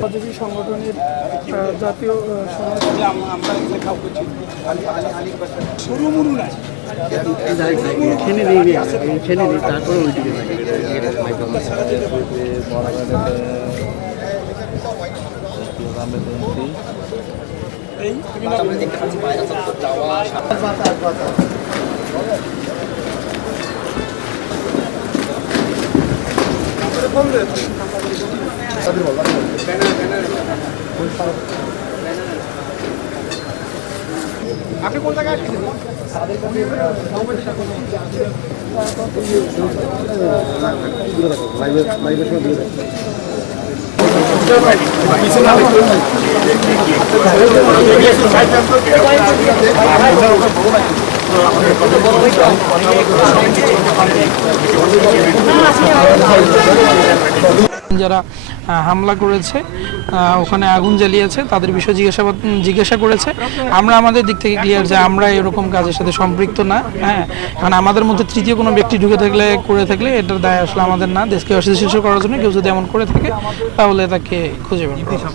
সহযোগী সংগঠনের জাতীয় আপনি কোন জায়গায় যারা হামলা করেছে ওখানে আগুন জ্বালিয়েছে তাদের বিষয়ে জিজ্ঞাসা করেছে। আমরা আমাদের দিক থেকে ক্লিয়ার যে আমরা এরকম কাজের সাথে সম্পৃক্ত না। হ্যাঁ, কারণ আমাদের মধ্যে তৃতীয় কোনো ব্যক্তি ঢুকে থাকলে এটার দায় আসলে আমাদের না। দেশকে অস্থিতিশীল করার জন্য কেউ যদি এমন করে থাকে তাহলে তাকে খুঁজে বের করা।